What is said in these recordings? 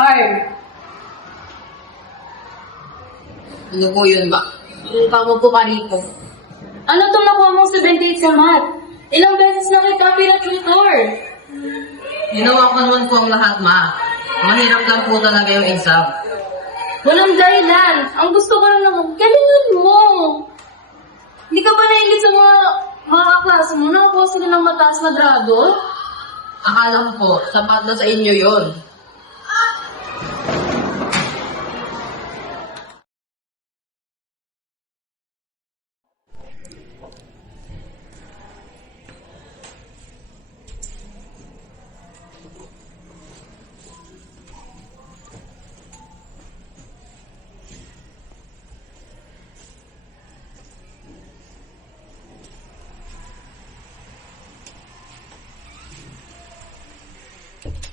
Carl, Ano po yun ba? tawag ko ka rito. Ano itong nakuha mong 78 sa math? Ilang beses na kita pinag-tutor? Ginawa ko naman po ang lahat, ma. Mahirap lang po talaga yung exam. Walang dahilan. Ang gusto ko lang naman, galingan mo. Hindi ka ba naingit sa mga kaklase mo? Nakakuha sila ng mataas na grado? Akala ko po, sapat na sa inyo yon.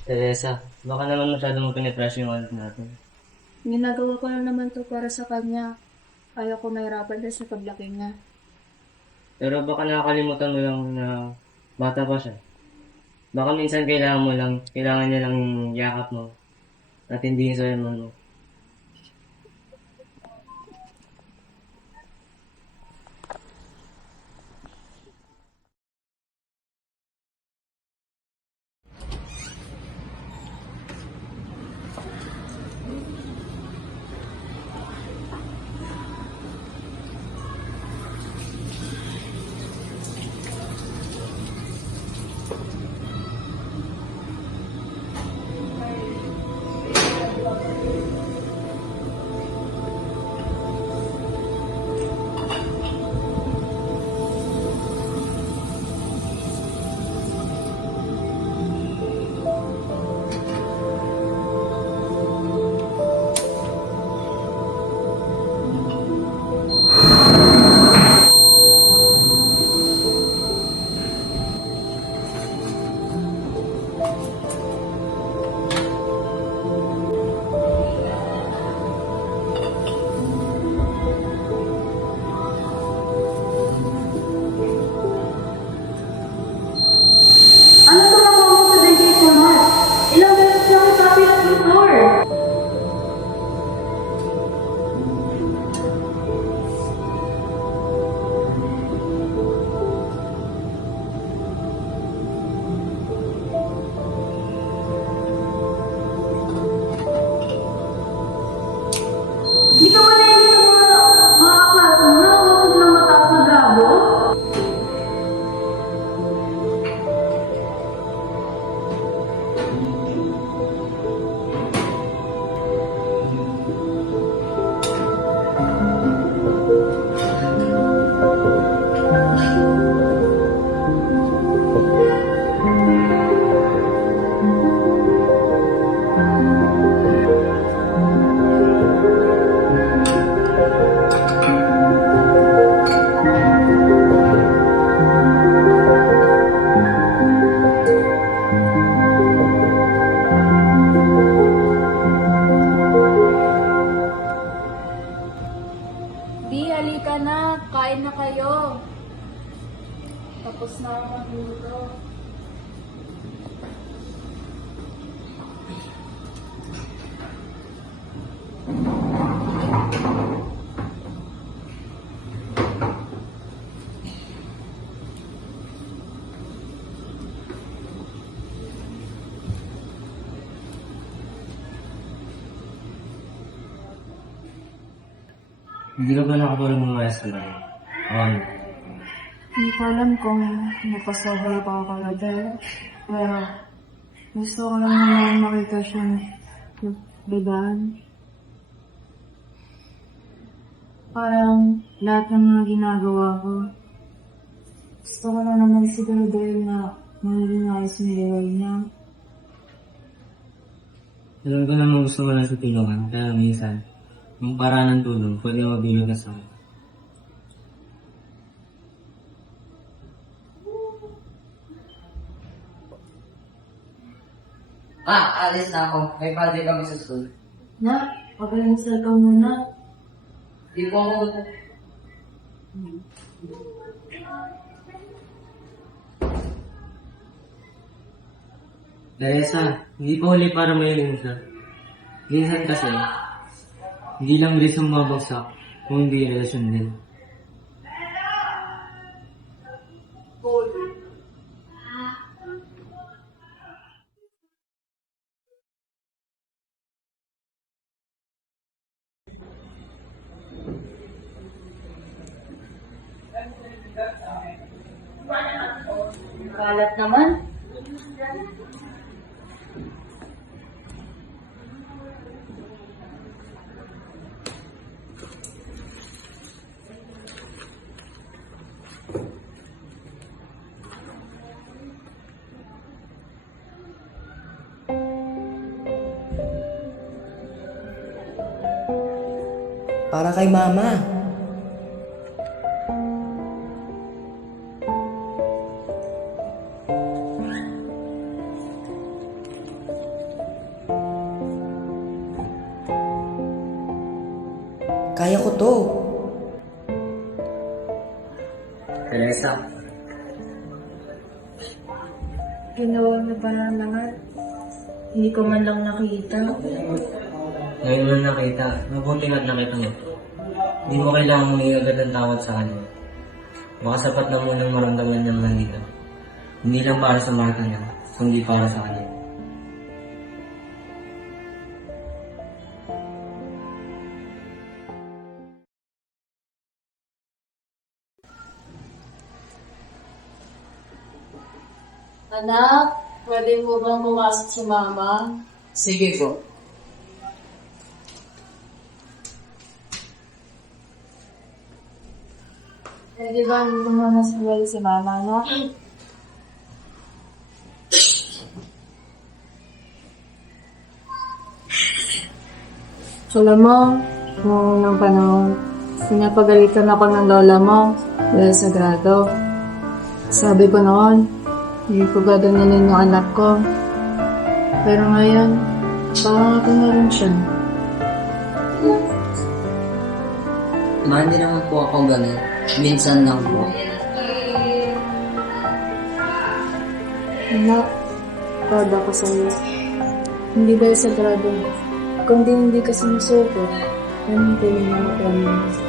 Teresa, baka naman masyadong pinipressure yung anak natin. Ginagawa ko lang naman to para sa kanya. Ayaw ko mahirapan din sa paglaki niya. Pero baka nakakalimutan mo lang na bata pa siya. Baka minsan kailangan niya lang yung yakap mo at hindi yung sermon mo. Ano itong nakuha mong 78 sa math? Ilang beses na kita pinag-tutor? Hindi ka ba naingit sa mga kaklase mo? Nakakuha sila ng mataas na grado? Di, halika na. Kain na kayo. Tapos na ako magluto. Hindi ka ba nakatulong ng maestro na yun? O ano? Hindi ko alam kung napasobra pa ako agad. Pero gusto ko lang naman makita siyang nagdadaan. Parang lahat ng mga ginagawa ko. Gusto ko lang naman siguro dahil na magiging ayos yung buhay niya. Alam ko naman gusto ko lang sa tulungan, kaya minsan, yung paraan ng tulong, pwede mabilog na sa akin. Alis na ako. May project kami sa school. Na, pag-almusal ka muna. Di po ako. Teresa, hindi pa huli para mahiling siya. Minsan kasi, hindi lang relasyon mabagsak, kung hindi relasyon din. Kalat naman. Para kay mama. Kaya ko to. Teresa, Ginawa na ba na nga? Hindi ko man lang nakita. ngayon mo nakita, mabuti nga't nakita mo. Hindi mo kailangan humingi agad ng tawad sa kanya. Baka sapat na munang maramdaman niyang nandito. Hindi lang para sa marka niya, kundi para sa kanya. Anak, pwede mo bang pumasok si mama? Sige po. Pwede ba lumana sa buhay si mama, no? Alam mo, noong unang panahon, pinapagalitan ako ng lola mo dahil sa grado. Sabi ko noon, hindi ko gadanyanin yung anak ko. Pero ngayon, pangako na rin siya. Ma, hindi naman po ako ganun. Minsan lang po. Anak, proud ako sa'yo. Hindi dahil sa grado, kundi hindi ka sumusuko. Yan yung tingin mo promise.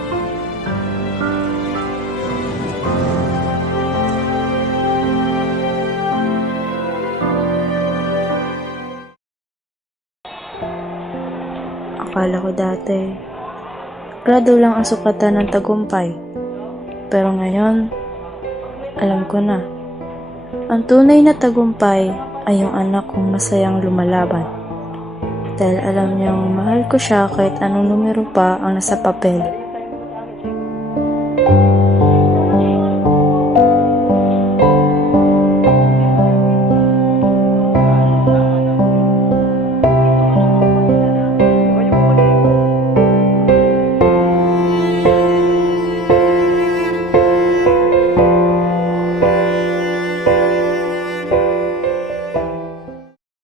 Akala ko dati, grado lang ang sukatan ng tagumpay. Pero ngayon, alam ko na. Ang tunay na tagumpay ay yung anak kong masayang lumalaban. Dahil alam niyang mahal ko siya kahit anong numero pa ang nasa papel.